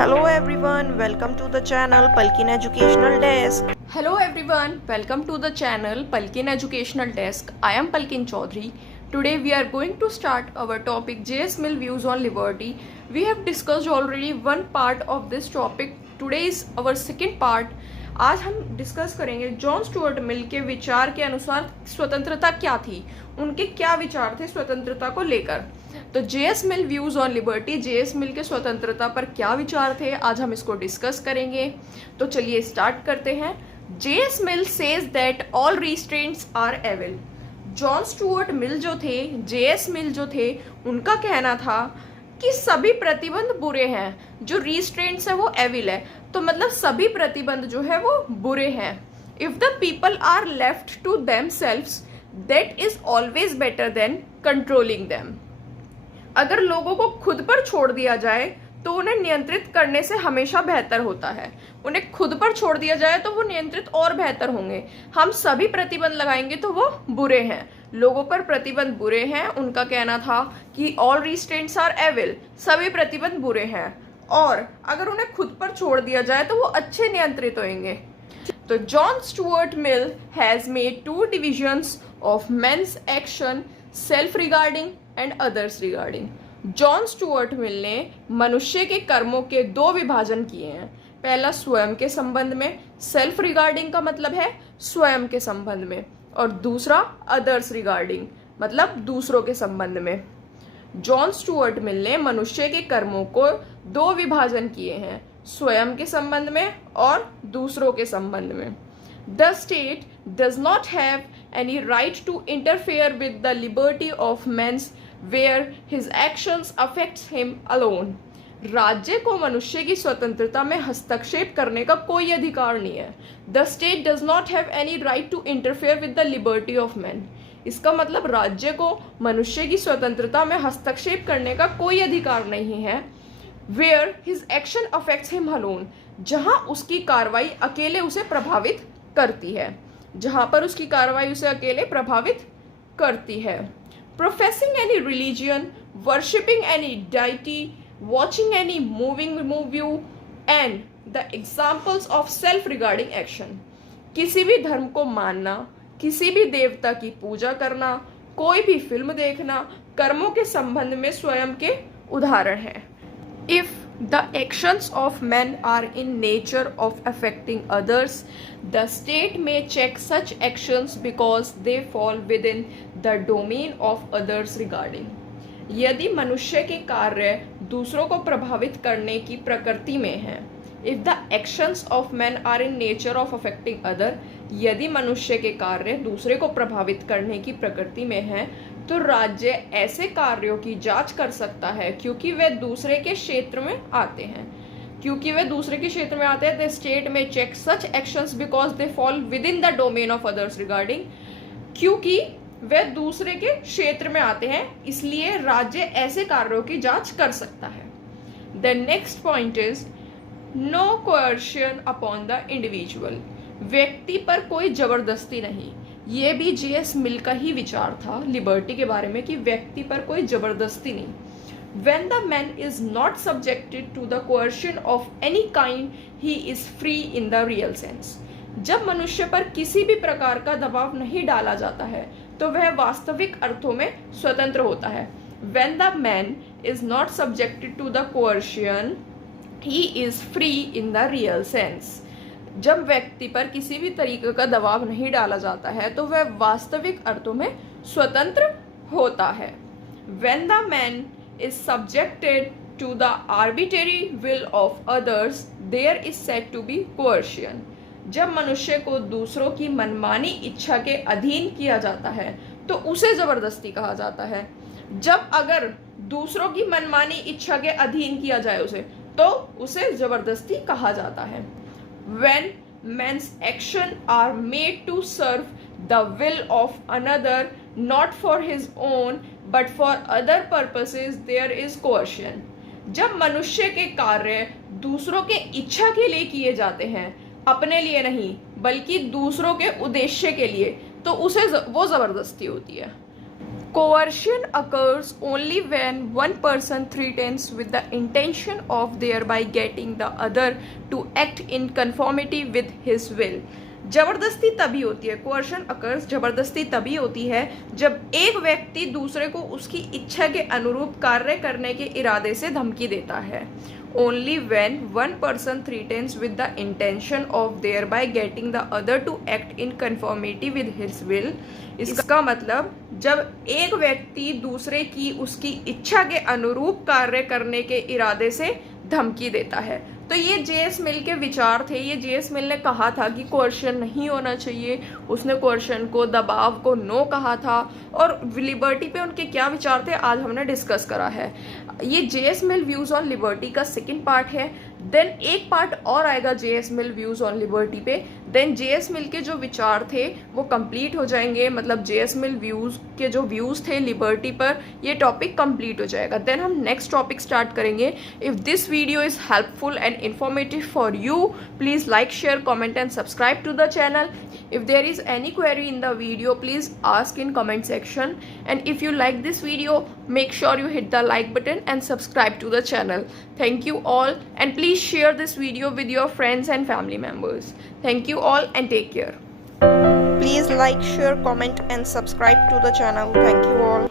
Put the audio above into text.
Hello everyone, welcome to the channel Palkin Educational Desk. Hello everyone, welcome to the channel Palkin Educational Desk. I am Palkin Chaudhary. Today we are going to start our topic JS Mill views on liberty. We have discussed already one part of this topic. Today is our second part. आज हम discuss करेंगे John Stuart मिल के विचार के अनुसार स्वतंत्रता क्या थी, उनके क्या विचार थे स्वतंत्रता को लेकर। तो JS Mill views on liberty, JS Mill के स्वतंत्रता पर क्या विचार थे, आज हम इसको डिस्कस करेंगे। तो चलिए स्टार्ट करते हैं। JS Mill says that all restraints are evil. John Stuart Mill जो थे, जेएस मिल जो थे, उनका कहना था कि सभी प्रतिबंध बुरे हैं। जो रिस्ट्रेंट्स है वो एविल है, तो मतलब सभी प्रतिबंध जो है वो बुरे हैं। If the people are left to themselves that is always better than controlling them. अगर लोगों को खुद पर छोड़ दिया जाए तो उन्हें नियंत्रित करने से हमेशा बेहतर होता है। उन्हें खुद पर छोड़ दिया जाए तो वो नियंत्रित और बेहतर होंगे। हम सभी प्रतिबंध लगाएंगे तो वो बुरे हैं। लोगों पर प्रतिबंध बुरे हैं। उनका कहना था कि ऑल रिस्ट्रेंट्स आर एविल, सभी प्रतिबंध बुरे हैं, और अगर उन्हें खुद पर छोड़ दिया जाए तो वो अच्छे नियंत्रित होंगे। तो John Stuart Mill has made two divisions of man's action, self regarding and others regarding. John Stuart Mill ने मनुष्य के कर्मों के दो विभाजन किए हैं। पहला स्वयं के संबंध में, सेल्फ रिगार्डिंग का मतलब है स्वयं के संबंध में, और दूसरा अदर्स रिगार्डिंग मतलब दूसरों के संबंध में। जॉन स्टुअर्ट मिल ने मनुष्य के कर्मों को दो विभाजन किए हैं, स्वयं के संबंध में और दूसरों के संबंध में। The state does not have any right to interfere with the liberty of men where his actions affects him alone. राज्य को मनुष्य की स्वतंत्रता में हस्तक्षेप करने का कोई अधिकार नहीं है। The state does not have any right to interfere with the liberty of men. इसका मतलब राज्य को मनुष्य की स्वतंत्रता में हस्तक्षेप करने का कोई अधिकार नहीं है। Where his action affects him alone, जहां उसकी कार्रवाई अकेले उसे प्रभावित करती है, जहां पर उसकी कार्रवाई उसे अकेले प्रभावित करती है। Professing any religion, worshipping any deity, watching any moving movie and the examples of self regarding action. किसी भी धर्म को मानना, किसी भी देवता की पूजा करना, कोई भी फिल्म देखना, कर्मों के संबंध में स्वयं के उदाहरण हैं। If the actions of men are in nature of affecting others, the state may check such actions because they fall within the domain of others regarding. यदि मनुष्य के कार्य दूसरों को प्रभावित करने की प्रकृति में हैं, if the actions of men are in nature of affecting other, यदि मनुष्य के कार्य दूसरे को प्रभावित करने की प्रकृति में हैं, तो राज्य ऐसे कार्यों की जांच कर सकता है क्योंकि वे दूसरे के क्षेत्र में आते हैं। क्योंकि वे दूसरे के क्षेत्र में आते हैं, द स्टेट में check such actions because they fall within the domain of others regarding. क्योंकि वे दूसरे के क्षेत्र में आते हैं, इसलिए राज्य ऐसे कार्यों की जांच कर सकता है। The next point is no coercion upon the individual. व्यक्ति पर कोई जबरदस्ती नहीं। ये भी जेएस मिल का ही विचार था लिबर्टी के बारे में कि व्यक्ति पर कोई जबरदस्ती नहीं। When the man is not subjected to the coercion of any kind, he is free in the real sense. जब मनुष्य पर किसी भी प्रकार का दबाव नहीं डाला जाता है तो वह वास्तविक अर्थों में स्वतंत्र होता है। When the man is not subjected to the coercion, he is free in the real sense. जब व्यक्ति पर किसी भी तरीके का दबाव नहीं डाला जाता है तो वह वास्तविक अर्थों में स्वतंत्र होता है। When the man is subjected to the arbitrary will of others, there is said to be coercion. जब मनुष्य को दूसरों की मनमानी इच्छा के अधीन किया जाता है तो उसे जबरदस्ती कहा जाता है। जब अगर दूसरों की मनमानी इच्छा के अधीन किया जाए उसे, तो उसे जबरदस्ती कहा जाता है। When men's action are made to serve the will of another, not for his own but for other purposes, there is coercion. जब मनुष्य के कार्य दूसरों के इच्छा के लिए किए जाते हैं, अपने लिए नहीं बल्कि दूसरों के उद्देश्य के लिए, तो उसे वो जबरदस्ती होती है। Coercion occurs only when one person threatens with the intention of thereby getting the other to act in conformity with his will. जबरदस्ती तभी होती है, कोअर्शन अकर्स, जबरदस्ती तभी होती है जब एक व्यक्ति दूसरे को उसकी इच्छा के अनुरूप कार्य करने के इरादे से धमकी देता है. Only when one person threatens with the intention of thereby getting the other to act in conformity with his will. इसका मतलब जब एक व्यक्ति दूसरे की उसकी इच्छा के अनुरूप कार्य करने के इरादे से धमकी देता है. तो ये जे.एस. मिल के विचार थे. ये जे.एस. मिल ने कहा था कि कोअर्शन नहीं होना चाहिए. उसने कोअर्शन को, दबाव को नो कहा था. और लिबर्टी पे उनके क्या विचार थे आज हमने डिस्कस करा है. ये JS. Mill views on liberty का सेकंड पार्ट है. देन एक पार्ट और आएगा JS. Mill views on liberty पे. Then JS. मिल के जो विचार थे वो कंप्लीट हो जाएंगे. मतलब जे.एस. मिल व्यूज के जो व्यूज थे लिबर्टी पर, ये टॉपिक कंप्लीट हो जाएगा. देन हम नेक्स्ट टॉपिक स्टार्ट करेंगे. If this video is helpful and informative for you, please like, share, comment and subscribe to the channel. If there is any query in the video, please ask in comment section. And if you like this video, make sure you hit the like button and subscribe to the channel. Thank you all, and please share this video with your friends and family members. Thank you all and take care. Please like, share, comment and subscribe to the channel. Thank you all.